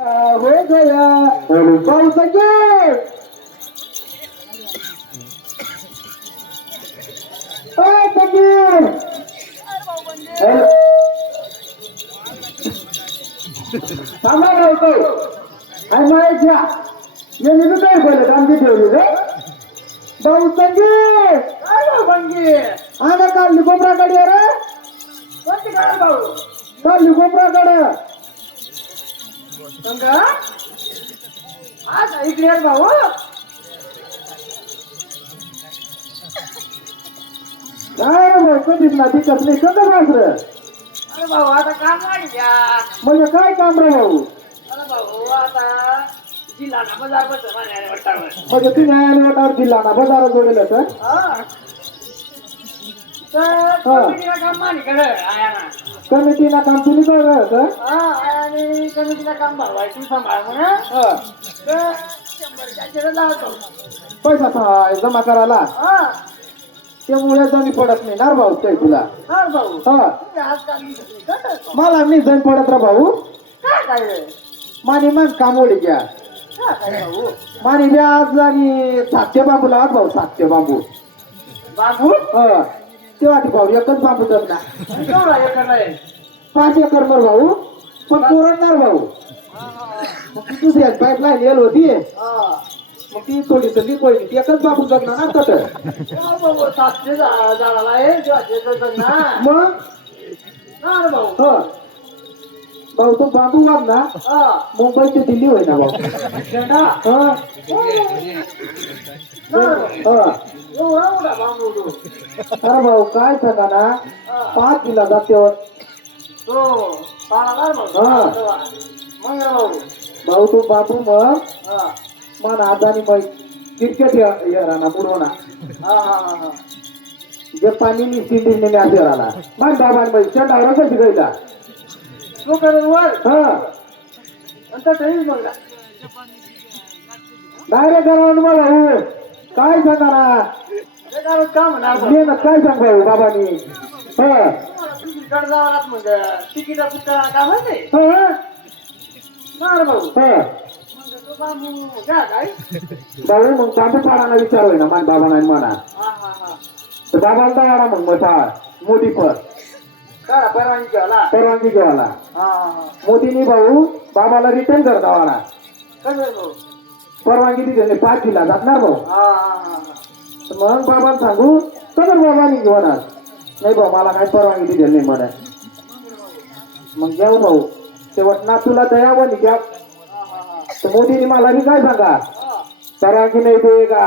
हो गया पावसाचे अय, तकीर! अय, थांबा लवकर. अय, मायेच्या. यांनी बी काय बोलत आमची ठेवली रे भाऊ संगीत काय भाऊ बनगी आम्ही काढली कोपराकडे रे कोणती काय भाऊ काढली कोपराकडे संगा आज इकडे भाऊ? काय ती कसली? कसं रे अरे भाऊ आता काम नाही द्या म्हणजे काय काम रे भाऊ? अरे भाऊ आता जिल्हा ना बाजार बस माझ्या वाटावर. म्हणजे दिला ना बाजारात जोडेल तर हा. काम मालिकडे आया ना. कमिटीना काम तुम्ही हा आणि कमिटीला काम तू सांभाळ तर लावतो पैसा था- जमा करायला. हा. त्यामुळे जमी पडत नाही. ना रे भाऊ ते तुला. हा भाऊ. हा. तुम्ही आज काम नाही करत. मला नाही जण पडत रे भाऊ. काय काय रे? मानी मग कामोली घ्या. काय काय भाऊ? मानी व्याज आणि सातशे बांबू लावत भाऊ सातशे बांबू. बाबू? हा. ते भाऊ एकच बांबू ना केवढा एकर आहे पाच एकर मर भाऊ पण पुरणार भाऊ. दुसऱ्या पाईपलाईन येल होती. हा मग ती थोडी पडली ती एकच बांबू जगणार ना तर हा भाऊ सातशे झाडाला आहे मग? भाऊ हा. भाऊ तो बांबू हा मुंबई ते दिल्ली होय ना भाऊ झेंडा हा. अरे भाऊ काय सांगा ना? हा. पाच दिला जात्यावर. तो पाळाला रे भाऊ. हा. मग रे भाऊ भाऊ तो बाबू मग. हा. मन आजानी मग. क्रिकेट येराना बुडवणा हा हा हा हा. जे पाणी निश्चित नेहमी आज येराला मग बाबा मग चंडावर कशी गईला तू करत वर हा. नंतर ठेवी मग. डायरेक्ट करावं मग भाऊ काय सांगा ना? ना काय सांग भाऊ बाबानी? हा. ते हा. भाऊ. हा. मग भाऊ मग बाबू पाडाना विचार ना मान बाबा नाही म्हणा तर बाबाला दवाडा मग मोठा. मोदी पर परवानगी घेवाला मोदीनी भाऊ बाबाला रिटर्न कर दवाडा कसं आहे भाऊ? परवानगी दिली पाच दिला. जाणार भाऊ? मग बाबाला सांगू? तर बाबानी घेऊन आज नाही भाऊ मला काही परवानगी दिली नाही म्हणा. मग घेऊ भाऊ. शेवट ना तुला दयावणी घ्या. हा हा हा तर मोदीने मला बी काय सांगा? हा परवानगी नाही दे का?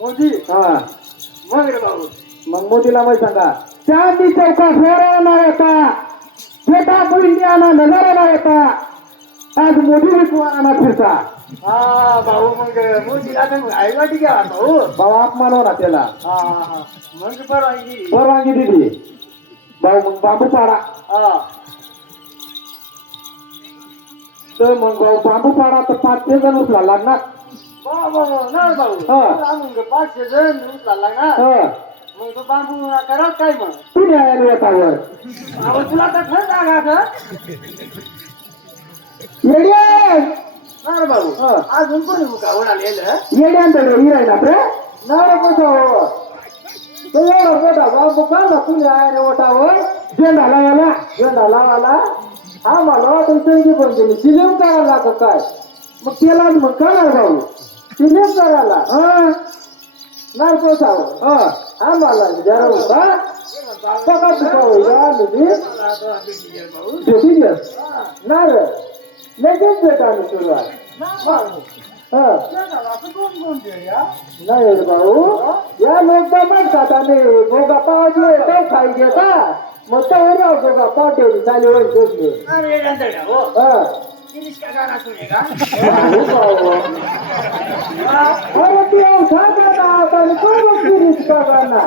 मोदी? हा. मग रे भाऊ. मग मोदीला मग सांगा. चांदी चौका फेरवणार होता बेटा इंडियाना नजर येता आज मोदी विश्वाना फिरता. हा भाऊ मग मग आई वाटी घ्या भाऊ. भाऊ अपमान होणार त्याला. हा हा हा. मग परवानगी. परवानगी दिली. भाऊ मग बांबू पाडा. हा. तर मग भाऊ बांबू पाडा तर पाचशे जण उचला लागणार. बाबा बाबा ना रे भाऊ. हा. मग पाचशे जण उचला ना हा. मग तो बांबू करा काय मग? तू येतावर अहो तुला तर खरं जागा का येड्या ना रे भाऊ हा. अजून कोणी मुका उडालेलं येड्यांकडे हिरायला रे नाही कसं तो एवढा मोठा बांबू काढला तू न्यायालय ओटावर झेंडा लावायला झेंडा लावायला आम्हाला वाटून संधी पण केली सिलेम करायला लागत काय मग त्याला मग करणार भाऊ सिलेम करायला हा नाही पोचावं हा आम्हाला जरा होता बघा तू भाऊ या निधी भाऊ भेटी घे ना रे लगेच भेटा आम्ही सुरुवात हा नाही रे भाऊ या लोक म्हणतात आणि भोगा पावले तो खाई घेता मग तो रे भोगा पाव ठेवली चालू होईल दोघे अरे यांचं हो हा तिरीस का गाणं सुने का भाऊ भाऊ. अरे ती औषध आता आता आणि कोण बघते रिस्का करणार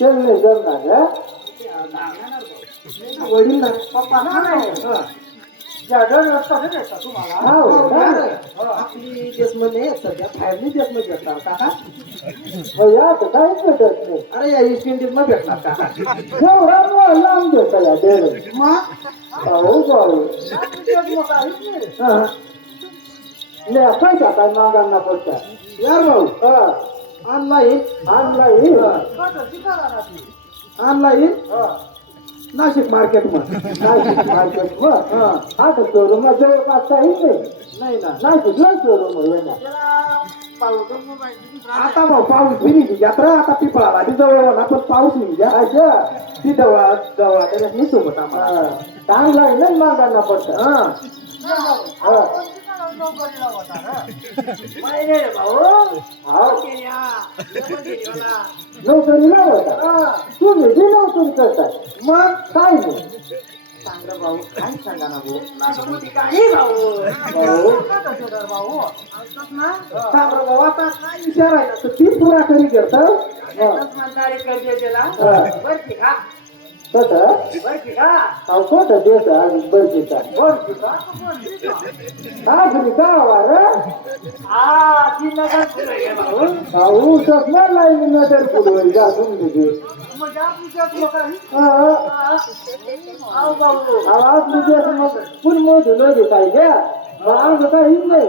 हा ये हा जाऊ हे नाही. जमणार हं? वडील पप्पा नाही जागा नाही तुम्हाला. हो, नाही. आपली देशमध्ये सध्या फायरली देशमध्ये भेटणार काका हो, या तर काहीच भेटत नाही. अरे या ईस्ट इंडिजमध्ये भेटणार काका मग लांब भाऊ भाऊ हं. ले पैसा काय मागांना पडता यार भाऊ. हा. ऑनलाईन आणलाय ऑनलाईन नाशिक मार्केटमध्ये नाशिक मार्केट मग आता शोरूम जवळपास काहीच नाही ना. नाशिकला शोरूम ना? आता भाऊ पाऊस फिरी यात्रा आता पिपळाला बी जवळ होणार पण पाऊस नाही द्या अच्छा. ती दवा दवा त्याला मी सोबत आम्हाला. हा. चांगला आहे ना मागांना पडता. हा. हा. हा. नोकरीला होता तुम्ही बी नोकरी करताय मग काय नाही चांगलं भाऊ काय सांगा ना भाऊ भाऊ चांगलं भाऊ आता काय विचारायचं तर ती पुरा करी करता कसं अहो कोणतं देश आहे बरं काय तुम्ही का वार अहो सगळं लाईन नजर पुढे जा तुम्ही आवाज म्हणजे असं मग पुन मोठं न घेताय घ्या मग आमचं काही नाही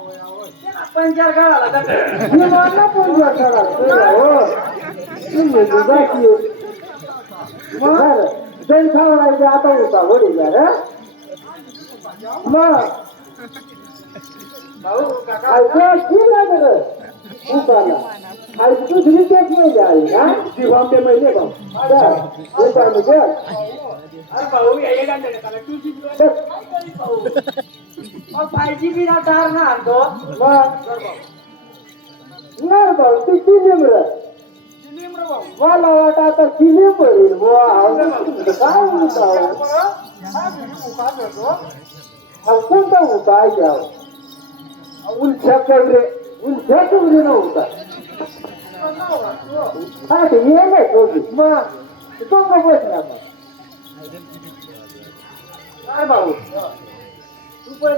पंचार काढाला जातं. मी मानला पण करा हो तुम्ही दुधाची बरं जैन खावडायचे आता होता वडील रे मग भाऊ काका ऐका ठीक आहे बरं उपाला आई दुसरी तेच नाही जाईल ना ती बॉम्बे महिने भाऊ बरं उपाला बरं अरे भाऊ या एक आणलं का? तू जी बी ना आणतो नाही भाऊ ती किलीम रे मला वाटत आता पडेल बुवा काय म्हणता कोणता उपाय घ्यावा रे. उलछा तुमरी नव्हता हा ते ये नाही दोघी मग तो बस ना मग काय भाऊ. तू पण